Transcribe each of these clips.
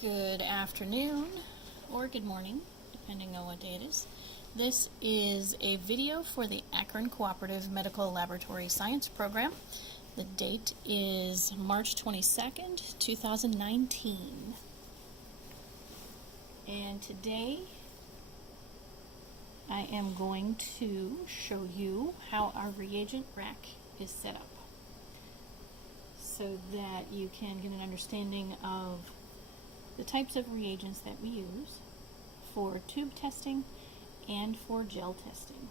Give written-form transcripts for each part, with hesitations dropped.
Good afternoon, or good morning, depending on what day it is. This is a video for the Akron Cooperative Medical Laboratory Science Program. The date is March 22nd, 2019. And today I am going to show you how our reagent rack is set up, so that you can get an understanding of the types of reagents that we use for tube testing and for gel testing.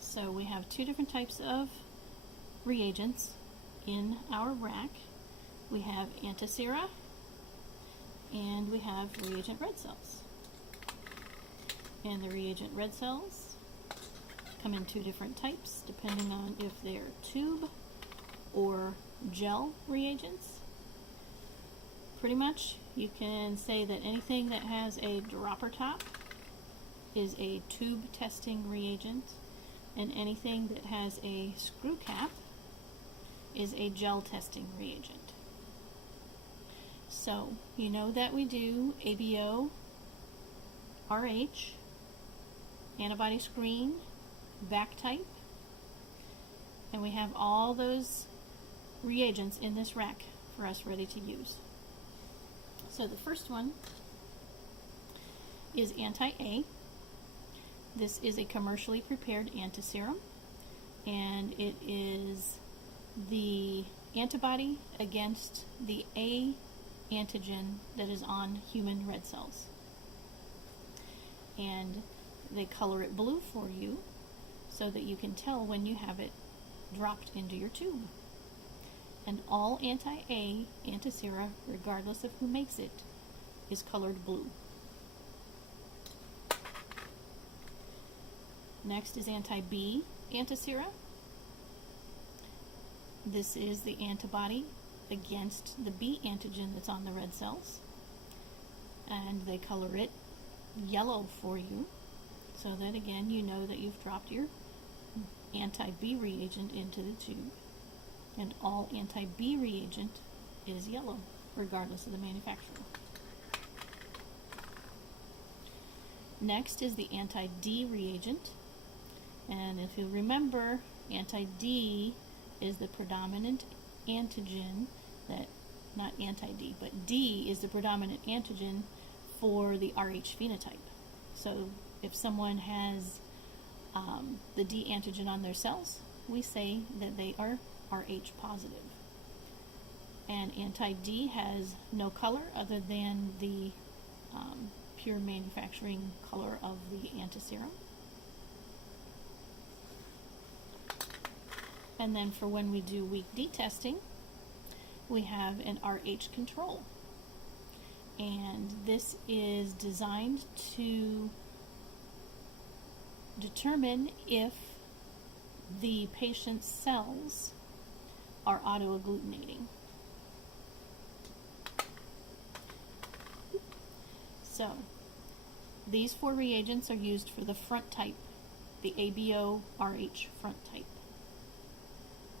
So we have two different types of reagents in our rack. We have antisera and we have reagent red cells. And the reagent red cells come in two different types depending on if they're tube or gel reagents. Pretty much you can say that anything that has a dropper top is a tube testing reagent, and anything that has a screw cap is a gel testing reagent. So you know that we do ABO, RH, antibody screen, back type, and we have all those reagents in this rack for us ready to use. So the first one is anti-A. This is a commercially prepared antiserum, and it is the antibody against the A antigen that is on human red cells. And they color it blue for you so that you can tell when you have it dropped into your tube. And all anti-A antisera, regardless of who makes it, is colored blue. Next is anti-B antisera. This is the antibody against the B antigen that's on the red cells, and they color it yellow for you so that again you know that you've dropped your anti-B reagent into the tube. And all anti-B reagent is yellow, regardless of the manufacturer. Next is the anti-D reagent. And if you remember, anti-D is the predominant antigen that, not anti-D, but D is the predominant antigen for the RH phenotype. So if someone has the D antigen on their cells, we say that they are RH positive. And anti-D has no color other than the pure manufacturing color of the antiserum. And then for when we do weak D testing, we have an RH control. And this is designed to determine if the patient's cells are autoagglutinating. So these four reagents are used for the front type, the ABO RH front type.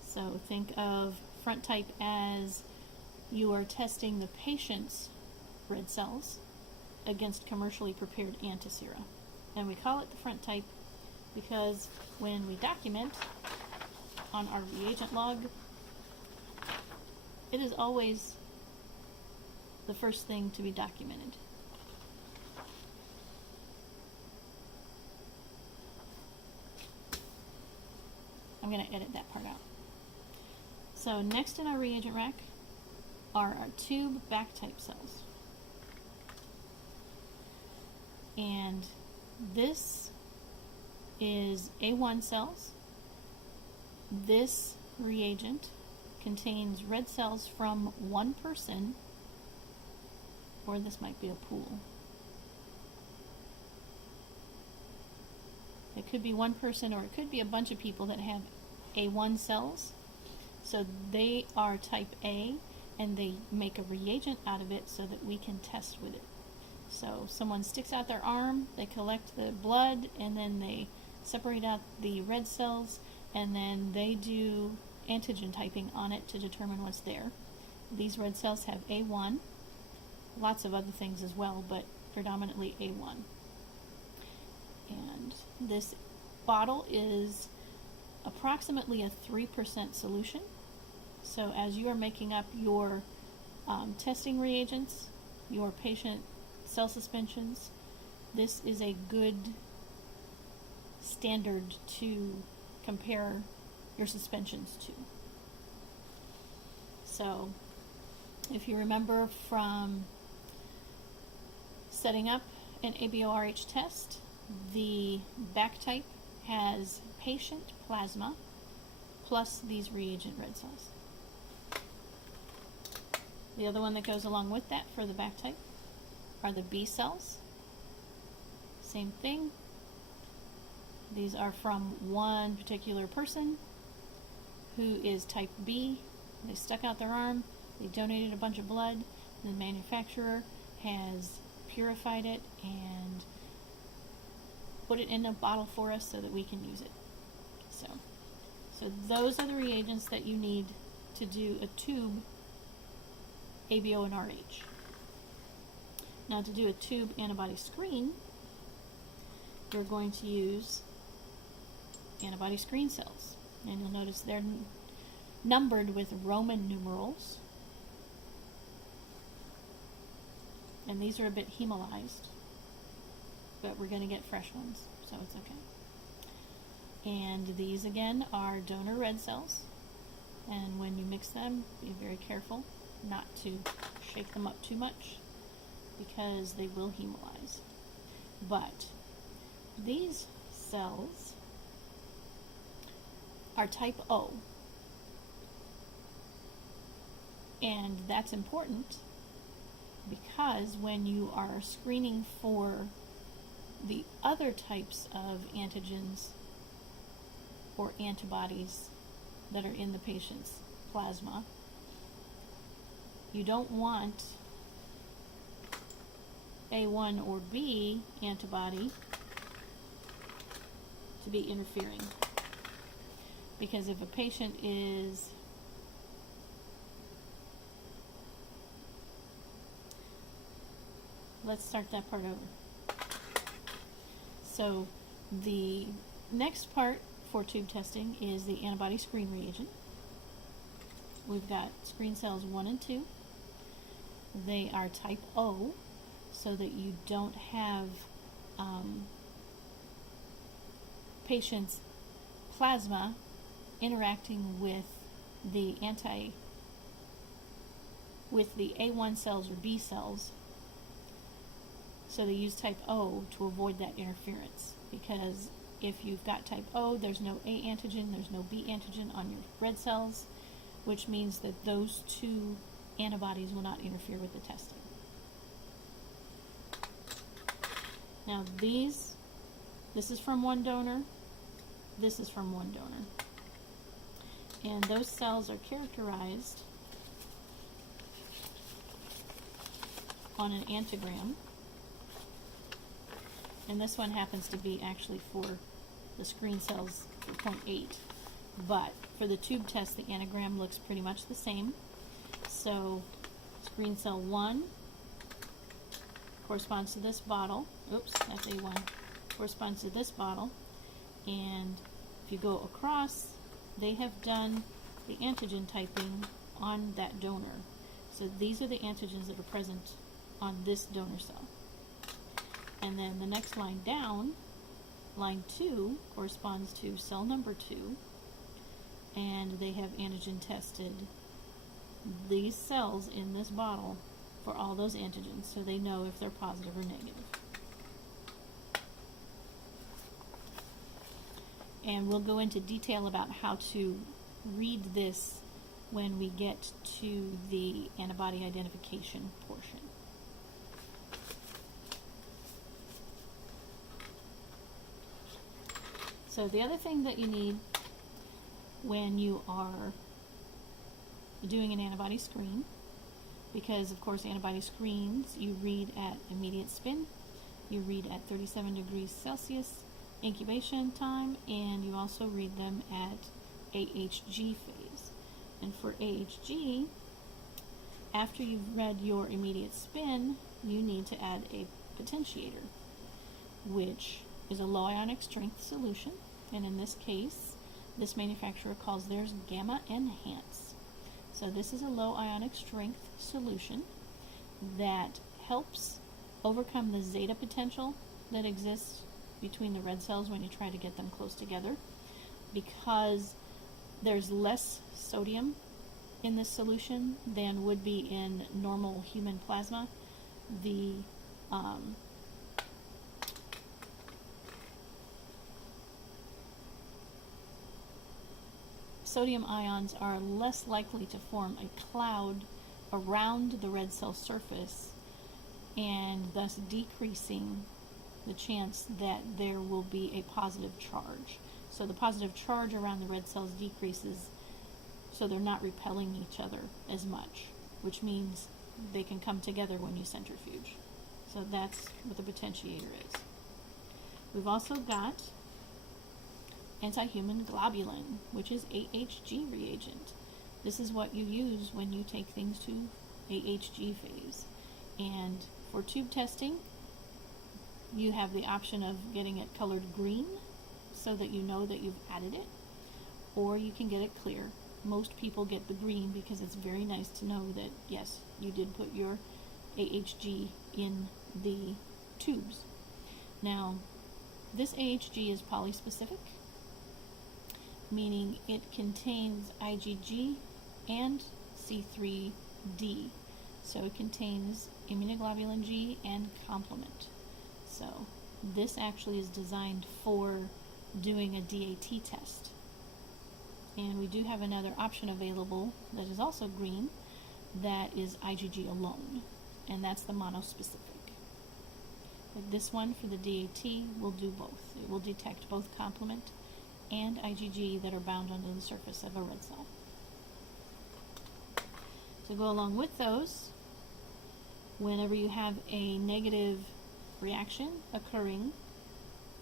So think of front type as you are testing the patient's red cells against commercially prepared antisera. And we call it the front type because when we document on our reagent log, it is always the first thing to be documented. I'm going to edit that part out. So next in our reagent rack are our tube back type cells. And this is A1 cells. This reagent contains red cells from one person, or this might be a pool. It could be one person, or it could be a bunch of people that have A1 cells. So they are type A, and they make a reagent out of it so that we can test with it. So someone sticks out their arm, they collect the blood, and then they separate out the red cells, and then they do antigen typing on it to determine what's there. these red cells have A1, lots of other things as well, but predominantly A1. And this bottle is approximately a 3% solution. So as you are making up your testing reagents, your patient cell suspensions, this is a good standard to compare your suspensions to. So if you remember from setting up an ABORH test, the back type has patient plasma plus these reagent red cells. The other one that goes along with that for the back type are the B cells. Same thing. These are from one particular person who is type B. They stuck out their arm, they donated a bunch of blood, and the manufacturer has purified it and put it in a bottle for us so that we can use it. So those are the reagents that you need to do a tube ABO and RH. Now to do a tube antibody screen, you're going to use antibody screen cells. And you'll notice they're numbered with Roman numerals. And these are a bit hemolyzed, but we're going to get fresh ones, so it's okay. And these again are donor red cells. And when you mix them, be very careful not to shake them up too much because they will hemolyze. But these cells are type O. And that's important because when you are screening for the other types of antigens or antibodies that are in the patient's plasma, you don't want A1 or B antibody to be interfering. Because if a patient is let's start that part over. So the next part for tube testing is the antibody screen reagent. We've got screen cells 1 and 2. They are type O, so that you don't have patient's plasma interacting with the A1 cells or B cells. So they use type O to avoid that interference, because if you've got type O, there's no A antigen, there's no B antigen on your red cells, which means that those two antibodies will not interfere with the testing. Now this is from one donor, this is from one donor. And those cells are characterized on an antigram. And this one happens to be actually for the screen cells for 0.8. But for the tube test, the anagram looks pretty much the same. So screen cell 1 corresponds to this bottle. Oops, that's A1. Corresponds to this bottle. And if you go across, they have done the antigen typing on that donor. So these are the antigens that are present on this donor cell. And then the next line down, line 2, corresponds to cell number 2, and they have antigen tested these cells in this bottle for all those antigens, so they know if they're positive or negative. And we'll go into detail about how to read this when we get to the antibody identification portion. So the other thing that you need when you are doing an antibody screen, because of course antibody screens you read at immediate spin, you read at 37 degrees Celsius incubation time, and you also read them at AHG phase. And for AHG, after you've read your immediate spin, you need to add a potentiator, which is a low ionic strength solution, and in this case, this manufacturer calls theirs Gamma Enhance. So this is a low ionic strength solution that helps overcome the zeta potential that exists between the red cells when you try to get them close together. Because there's less sodium in this solution than would be in normal human plasma, the sodium ions are less likely to form a cloud around the red cell surface, and thus decreasing the chance that there will be a positive charge. So the positive charge around the red cells decreases, so they're not repelling each other as much, which means they can come together when you centrifuge. So that's what the potentiator is. We've also got anti-human globulin, which is AHG reagent. This is what you use when you take things to AHG phase. And for tube testing, you have the option of getting it colored green so that you know that you've added it, or you can get it clear. Most people get the green because it's very nice to know that, yes, you did put your AHG in the tubes. Now, this AHG is polyspecific, meaning it contains IgG and C3d. So it contains immunoglobulin G and complement. So this actually is designed for doing a DAT test. And we do have another option available that is also green, that is IgG alone, and that's the monospecific. But this one for the DAT will do both. It will detect both complement and IgG that are bound onto the surface of a red cell. So go along with those, whenever you have a negative reaction occurring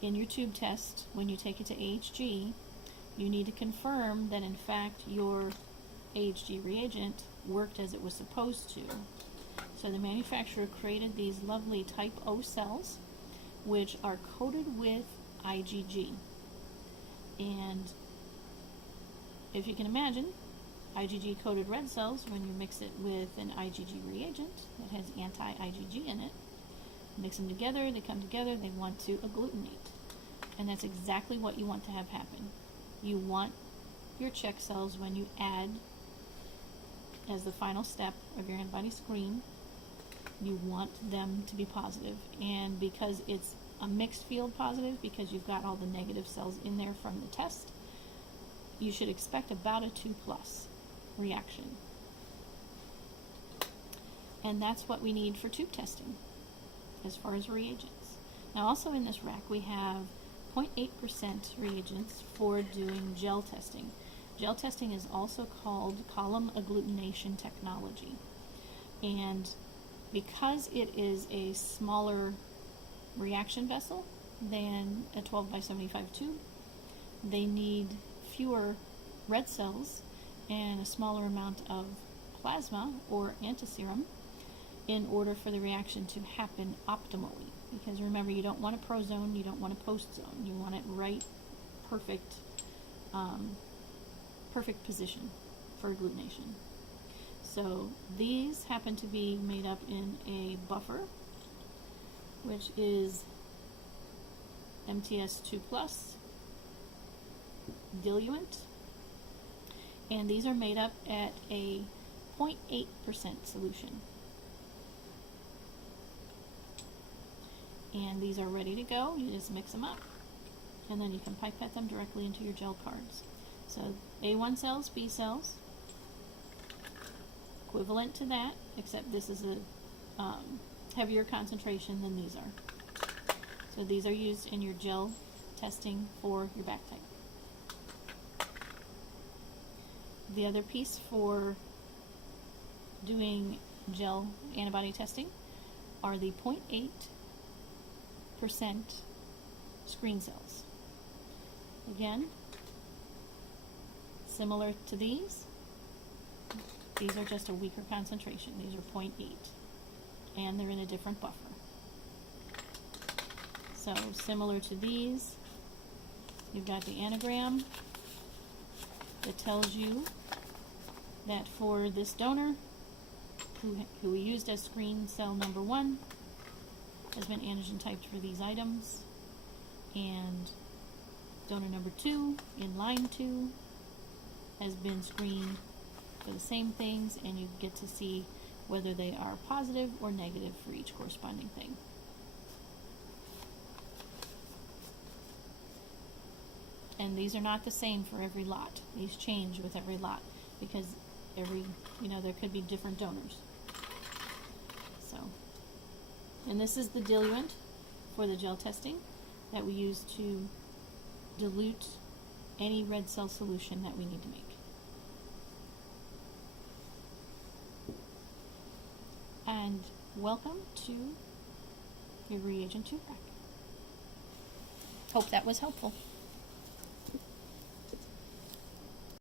in your tube test when you take it to AHG, you need to confirm that in fact your AHG reagent worked as it was supposed to. So the manufacturer created these lovely type O cells which are coated with IgG. And if you can imagine, IgG coated red cells, when you mix it with an IgG reagent that has anti-IgG in it, mix them together, they come together, they want to agglutinate. And that's exactly what you want to have happen. You want your check cells, when you add as the final step of your antibody screen, you want them to be positive. And because it's a mixed field positive, because you've got all the negative cells in there from the test, you should expect about a 2+ reaction. And that's what we need for tube testing as far as reagents. Now also in this rack we have 0.8% reagents for doing gel testing. Gel testing is also called column agglutination technology. And because it is a smaller reaction vessel than a 12x75 tube, they need fewer red cells and a smaller amount of plasma or antiserum in order for the reaction to happen optimally. Because remember, you don't want a prozone, you don't want a postzone. You want it right, perfect, perfect position for agglutination. So these happen to be made up in a buffer, which is MTS2+ diluent, and these are made up at a 0.8% solution. And these are ready to go. You just mix them up, and then you can pipette them directly into your gel cards. So A1 cells, B cells, equivalent to that, except this is a heavier concentration than these are. So these are used in your gel testing for your back type. The other piece for doing gel antibody testing are the 0.8% screen cells. Again, similar to these, These are just a weaker concentration. These are 0.8, and they're in a different buffer. So similar to these, you've got the anagram that tells you that for this donor, who we used as screen cell number 1, has been antigen typed for these items, and donor number 2 in line 2 has been screened for the same things, and you get to see whether they are positive or negative for each corresponding thing. And these are not the same for every lot. These change with every lot because there could be different donors. So, and this is the diluent for the gel testing that we use to dilute any red cell solution that we need to make. And welcome to your reagent 2 rack. Hope that was helpful.